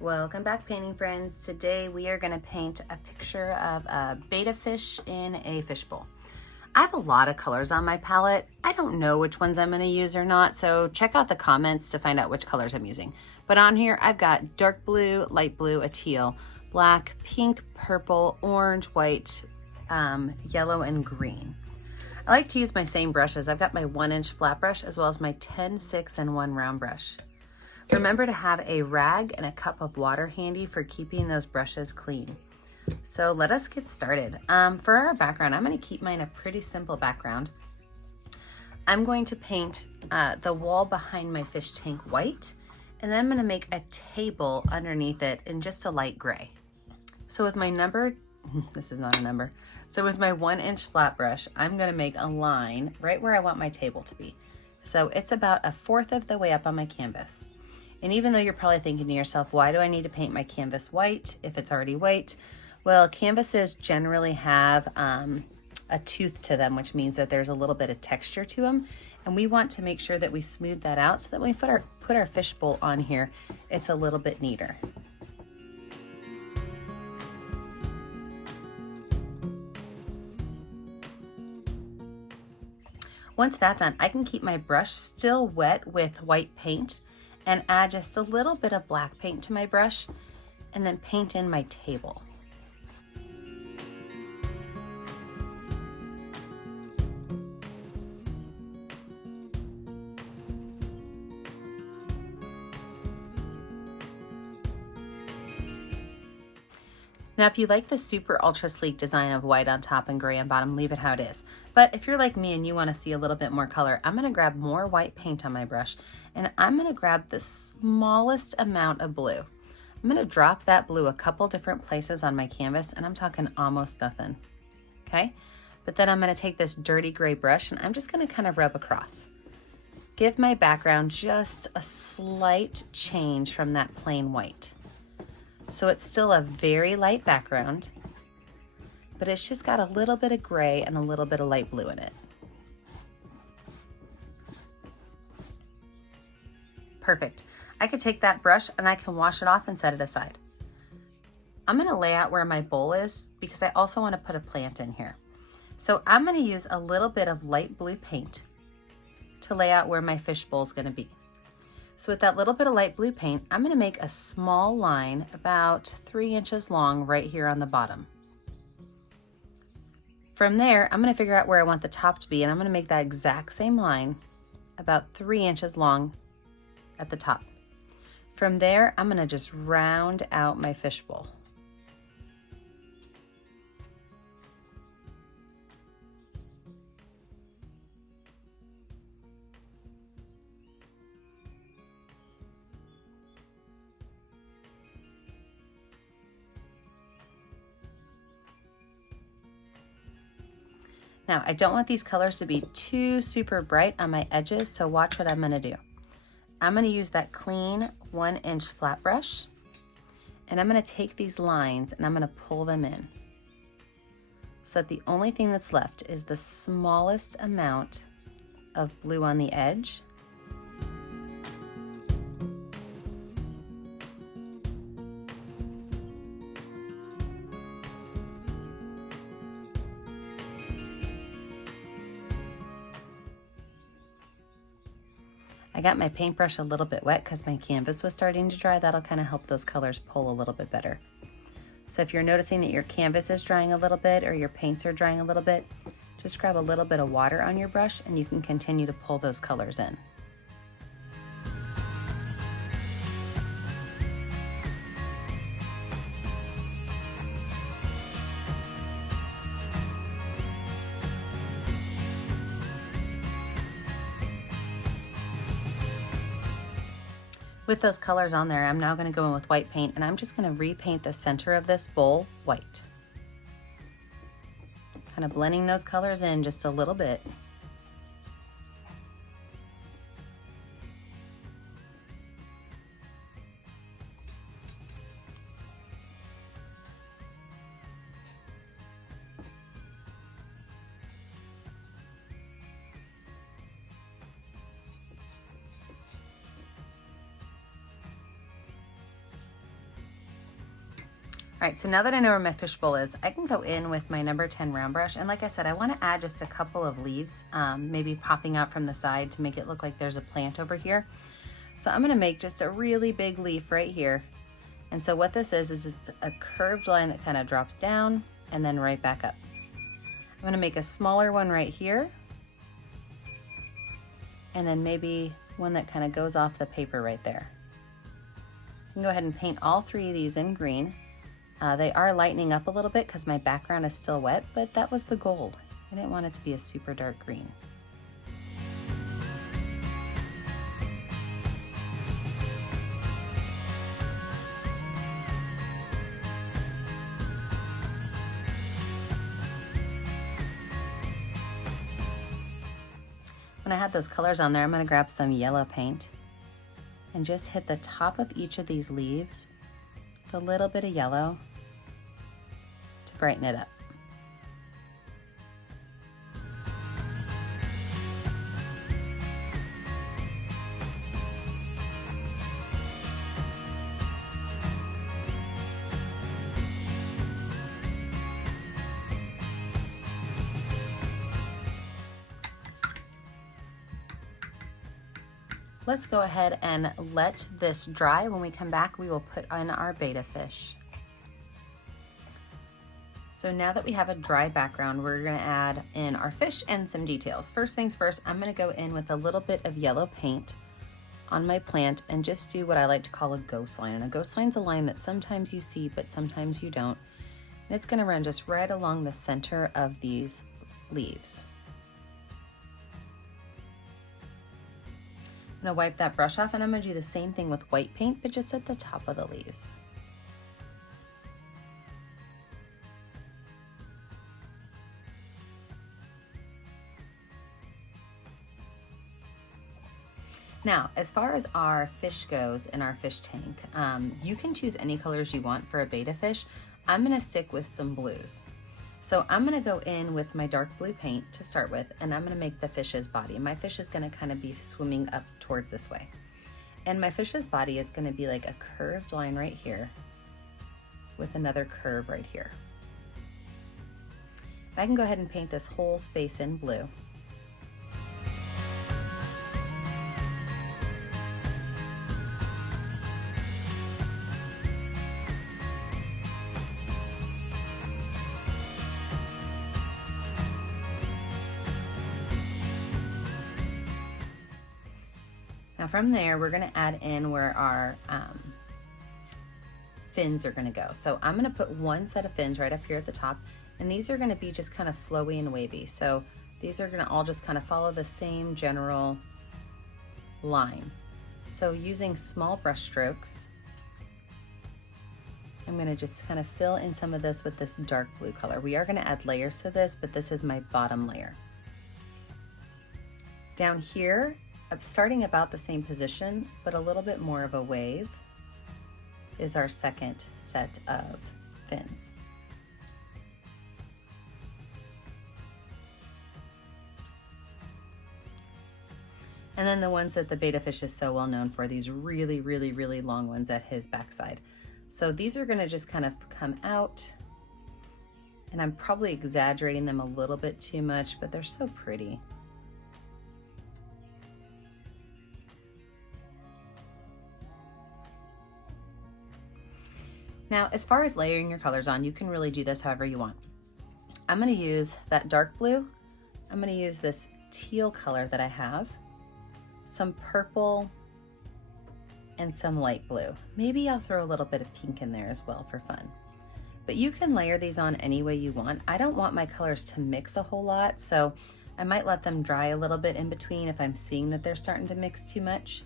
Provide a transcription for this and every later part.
Welcome back, painting friends. Today we are going to paint a picture of a betta fish in a fishbowl. I have a lot of colors on my palette. I don't know which ones I'm going to use or not, so check out the comments to find out which colors I'm using. But on here I've got dark blue, light blue, a teal, black, pink, purple, orange, white, yellow, and green. I like to use my same brushes. I've got my 1-inch flat brush as well as my 10, 6, and 1 round brush. Remember to have a rag and a cup of water handy for keeping those brushes clean. So let us get started. For our background, I'm going to keep mine a pretty simple background. I'm going to paint the wall behind my fish tank white, and then I'm going to make a table underneath it in just a light gray. So with my this is not a number. So with my 1-inch flat brush, I'm going to make a line right where I want my table to be. So it's about 1/4 of the way up on my canvas. And even though you're probably thinking to yourself, why do I need to paint my canvas white if it's already white? Well, canvases generally have a tooth to them, which means that there's a little bit of texture to them. And we want to make sure that we smooth that out so that when we put our fishbowl on here, it's a little bit neater. Once that's done, I can keep my brush still wet with white paint and add just a little bit of black paint to my brush and then paint in my table. Now, if you like the super ultra sleek design of white on top and gray on bottom, leave it how it is. But if you're like me and you want to see a little bit more color, I'm going to grab more white paint on my brush, and I'm going to grab the smallest amount of blue. I'm going to drop that blue a couple different places on my canvas, and I'm talking almost nothing. Okay? But then I'm going to take this dirty gray brush, and I'm just going to kind of rub across. Give my background just a slight change from that plain white. So it's still a very light background, but it's just got a little bit of gray and a little bit of light blue in it. Perfect. I could take that brush and I can wash it off and set it aside. I'm going to lay out where my bowl is because I also want to put a plant in here. So I'm going to use a little bit of light blue paint to lay out where my fish bowl is going to be. So with that little bit of light blue paint, I'm going to make a small line about 3 inches long right here on the bottom. From there, I'm going to figure out where I want the top to be, and I'm going to make that exact same line about 3 inches long at the top. From there, I'm going to just round out my fishbowl. Now, I don't want these colors to be too super bright on my edges, so watch what I'm going to do. I'm going to use that clean 1-inch flat brush, and I'm going to take these lines and I'm going to pull them in so that the only thing that's left is the smallest amount of blue on the edge. I got my paintbrush a little bit wet because my canvas was starting to dry. That'll kind of help those colors pull a little bit better. So if you're noticing that your canvas is drying a little bit or your paints are drying a little bit, just grab a little bit of water on your brush and you can continue to pull those colors in. With those colors on there, I'm now going to go in with white paint and I'm just going to repaint the center of this bowl white. Kind of blending those colors in just a little bit. All right, so now that I know where my fishbowl is, I can go in with my number 10 round brush. And like I said, I want to add just a couple of leaves, maybe popping out from the side to make it look like there's a plant over here. So I'm going to make just a really big leaf right here. And so what this is it's a curved line that kind of drops down and then right back up. I'm going to make a smaller one right here. And then maybe one that kind of goes off the paper right there. I can go ahead and paint all three of these in green. They are lightening up a little bit because my background is still wet, but that was the goal. I didn't want it to be a super dark green. When I had those colors on there, I'm going to grab some yellow paint and just hit the top of each of these leaves with a little bit of yellow to brighten it up. Let's go ahead and let this dry. When we come back, we will put on our betta fish. So now that we have a dry background, we're gonna add in our fish and some details. First things first, I'm gonna go in with a little bit of yellow paint on my plant and just do what I like to call a ghost line. And a ghost line's a line that sometimes you see, but sometimes you don't. And it's gonna run just right along the center of these leaves. I'm gonna wipe that brush off and I'm gonna do the same thing with white paint, but just at the top of the leaves. Now, as far as our fish goes in our fish tank, you can choose any colors you want for a betta fish. I'm gonna stick with some blues. So I'm gonna go in with my dark blue paint to start with, and I'm gonna make the fish's body. And my fish is gonna kind of be swimming up towards this way. And my fish's body is gonna be like a curved line right here with another curve right here. I can go ahead and paint this whole space in blue. Now from there, we're gonna add in where our fins are gonna go. So I'm gonna put one set of fins right up here at the top, and these are gonna be just kind of flowy and wavy. So these are gonna all just kind of follow the same general line. So using small brush strokes, I'm gonna just kind of fill in some of this with this dark blue color. We are gonna add layers to this, but this is my bottom layer. Down here, I'm starting about the same position, but a little bit more of a wave, is our second set of fins. And then the ones that the betta fish is so well known for, these really, really, really long ones at his backside. So these are gonna just kind of come out, and I'm probably exaggerating them a little bit too much, but they're so pretty. Now, as far as layering your colors on, you can really do this however you want. I'm gonna use that dark blue. I'm gonna use this teal color that I have, some purple, and some light blue. Maybe I'll throw a little bit of pink in there as well for fun. But you can layer these on any way you want. I don't want my colors to mix a whole lot, so I might let them dry a little bit in between if I'm seeing that they're starting to mix too much.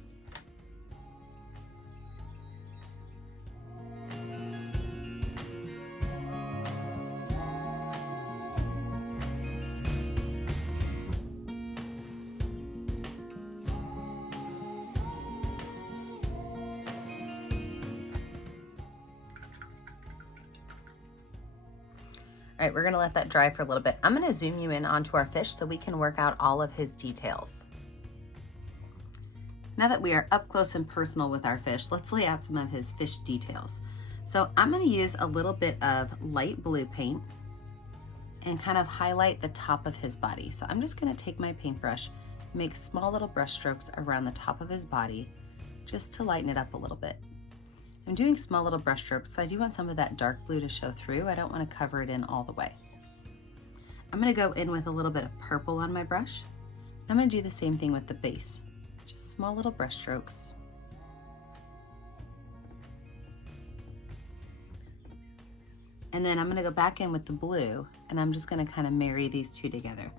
All right, we're gonna let that dry for a little bit. I'm gonna zoom you in onto our fish so we can work out all of his details. Now that we are up close and personal with our fish, let's lay out some of his fish details. So I'm going to use a little bit of light blue paint and kind of highlight the top of his body. So I'm just going to take my paintbrush, make small little brush strokes around the top of his body just to lighten it up a little bit. I'm doing small little brush strokes because I do want some of that dark blue to show through. I don't want to cover it in all the way. I'm going to go in with a little bit of purple on my brush. I'm going to do the same thing with the base. Just small little brush strokes. And then I'm going to go back in with the blue, and I'm just going to kind of marry these two together.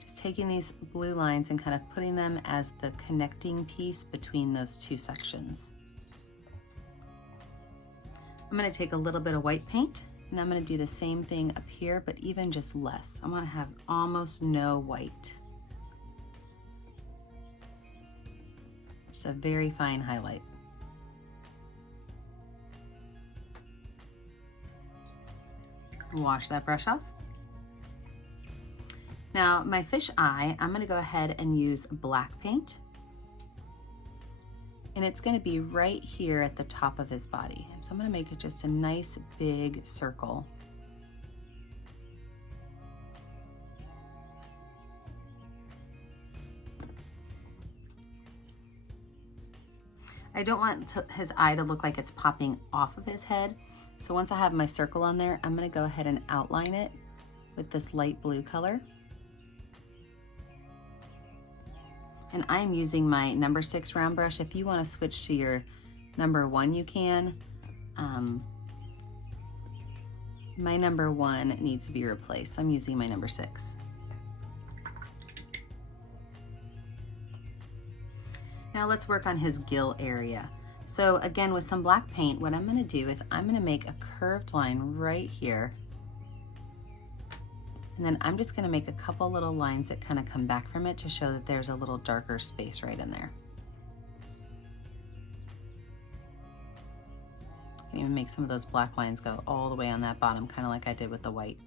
Just taking these blue lines and kind of putting them as the connecting piece between those two sections. I'm going to take a little bit of white paint, and I'm going to do the same thing up here, but even just less. I want to have almost no white. Just a very fine highlight. Wash that brush off. Now my fish eye, I'm going to go ahead and use black paint, and it's going to be right here at the top of his body. So I'm going to make it just a nice big circle. I don't want his eye to look like it's popping off of his head. So once I have my circle on there, I'm going to go ahead and outline it with this light blue color. And I'm using my number 6 round brush. If you want to switch to your number 1, you can. My number 1 needs to be replaced. So I'm using my number 6. Now let's work on his gill area. So again, with some black paint, what I'm going to do is I'm going to make a curved line right here. And then I'm just going to make a couple little lines that kind of come back from it to show that there's a little darker space right in there. I can even make some of those black lines go all the way on that bottom, kind of like I did with the white.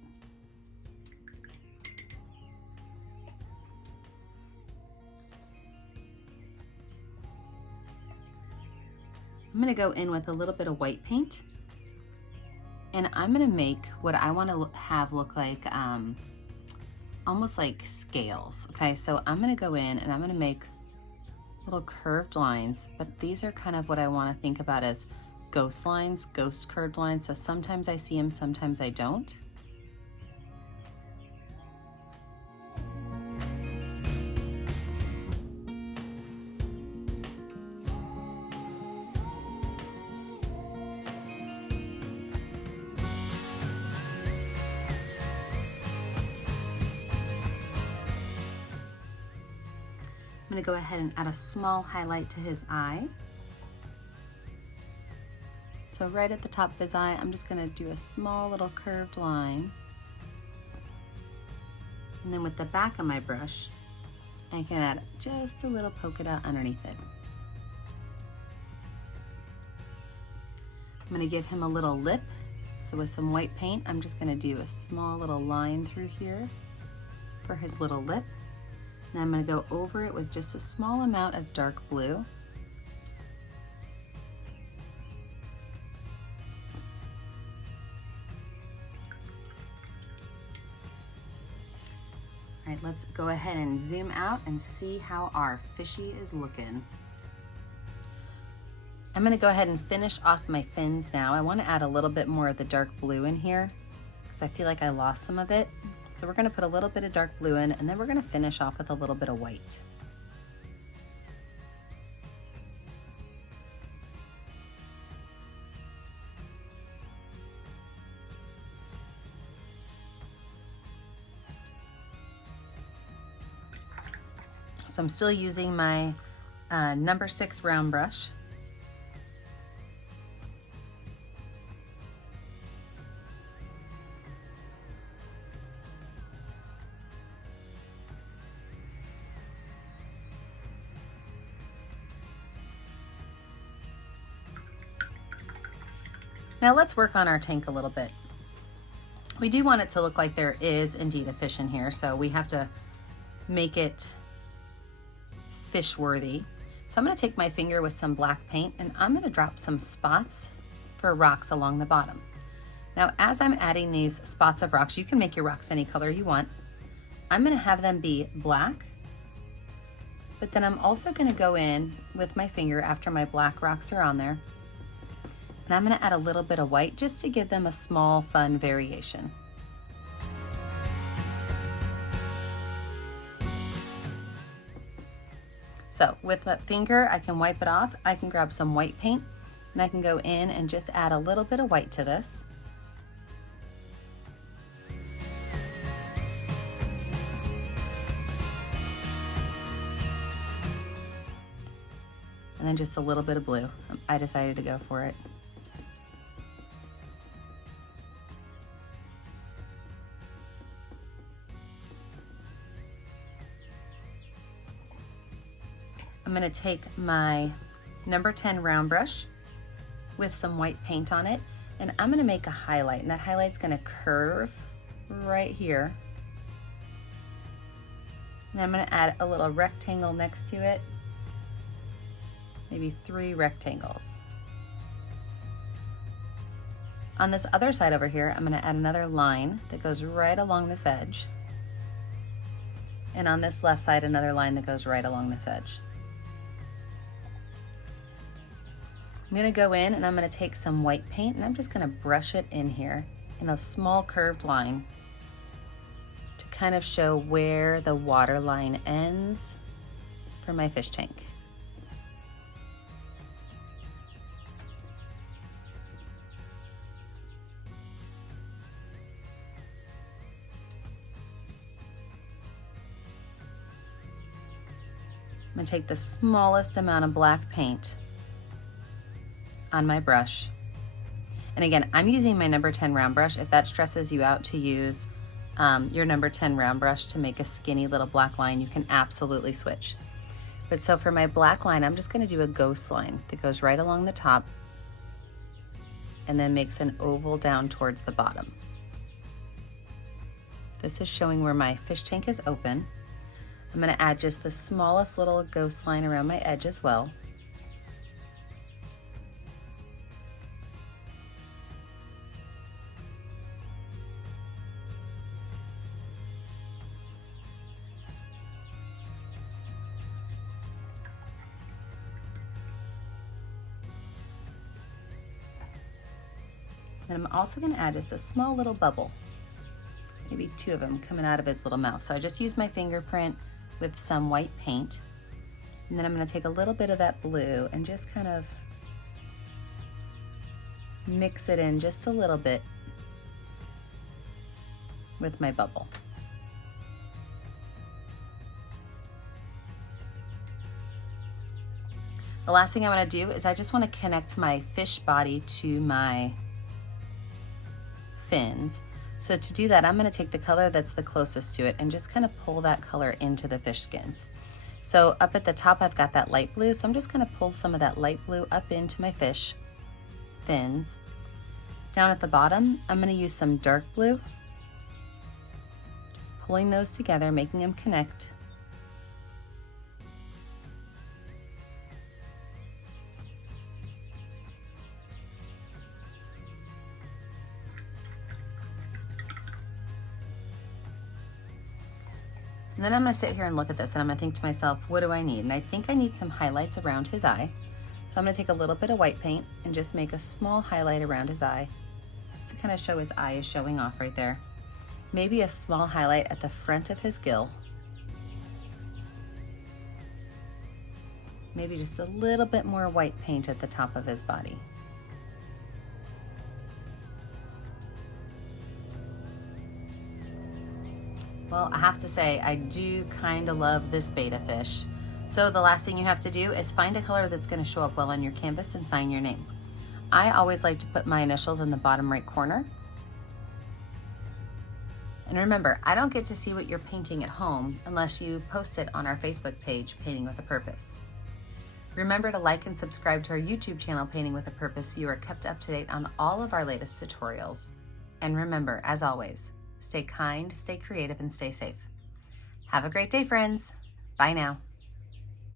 I'm going to go in with a little bit of white paint, and I'm going to make what I want to have look like almost like scales. Okay, so I'm going to go in and I'm going to make little curved lines, but these are kind of what I want to think about as ghost lines, ghost curved lines. So sometimes I see them, sometimes I don't. I'm going to go ahead and add a small highlight to his eye. So right at the top of his eye, I'm just going to do a small little curved line. And then with the back of my brush, I can add just a little polka dot underneath it. I'm going to give him a little lip. So with some white paint, I'm just going to do a small little line through here for his little lip. And I'm going to go over it with just a small amount of dark blue. All right, let's go ahead and zoom out and see how our fishy is looking. I'm going to go ahead and finish off my fins now. I want to add a little bit more of the dark blue in here because I feel like I lost some of it. So we're going to put a little bit of dark blue in, and then we're going to finish off with a little bit of white. So I'm still using my number 6 round brush. Now let's work on our tank a little bit. We do want it to look like there is indeed a fish in here, so we have to make it fish worthy. So I'm going to take my finger with some black paint, and I'm going to drop some spots for rocks along the bottom. Now, as I'm adding these spots of rocks, you can make your rocks any color you want. I'm gonna have them be black, but then I'm also gonna go in with my finger after my black rocks are on there, and I'm gonna add a little bit of white just to give them a small, fun variation. So with my finger, I can wipe it off. I can grab some white paint and I can go in and just add a little bit of white to this. And then just a little bit of blue. I decided to go for it. I'm gonna take my number 10 round brush with some white paint on it, and I'm gonna make a highlight, and that highlight's gonna curve right here. And I'm gonna add a little rectangle next to it, maybe 3 rectangles. On this other side over here, I'm gonna add another line that goes right along this edge. And on this left side, another line that goes right along this edge. I'm gonna go in and I'm gonna take some white paint and I'm just gonna brush it in here in a small curved line to kind of show where the water line ends for my fish tank. I'm gonna take the smallest amount of black paint on my brush. And again, I'm using my number 10 round brush. If that stresses you out to use your number 10 round brush to make a skinny little black line, you can absolutely switch. But so for my black line, I'm just gonna do a ghost line that goes right along the top and then makes an oval down towards the bottom. This is showing where my fish tank is open. I'm gonna add just the smallest little ghost line around my edge as well. And I'm also gonna add just a small little bubble, maybe 2 of them coming out of his little mouth. So I just used my fingerprint with some white paint. And then I'm gonna take a little bit of that blue and just kind of mix it in just a little bit with my bubble. The last thing I wanna do is I just wanna connect my fish body to my fins. So to do that, I'm gonna take the color that's the closest to it and just kind of pull that color into the fish skins. So up at the top, I've got that light blue, so I'm just gonna pull some of that light blue up into my fish fins. Down at the bottom, I'm gonna use some dark blue, just pulling those together, making them connect. And then I'm gonna sit here and look at this and I'm gonna think to myself, what do I need? And I think I need some highlights around his eye. So I'm gonna take a little bit of white paint and just make a small highlight around his eye, just to kind of show his eye is showing off right there. Maybe a small highlight at the front of his gill. Maybe just a little bit more white paint at the top of his body. Well, I have to say, I do kind of love this betta fish. So the last thing you have to do is find a color that's going to show up well on your canvas and sign your name. I always like to put my initials in the bottom right corner. And remember, I don't get to see what you're painting at home unless you post it on our Facebook page, Painting with a Purpose. Remember to like and subscribe to our YouTube channel, Painting with a Purpose, so you are kept up to date on all of our latest tutorials. And remember, as always, stay kind, stay creative, and stay safe. Have a great day, friends. Bye now.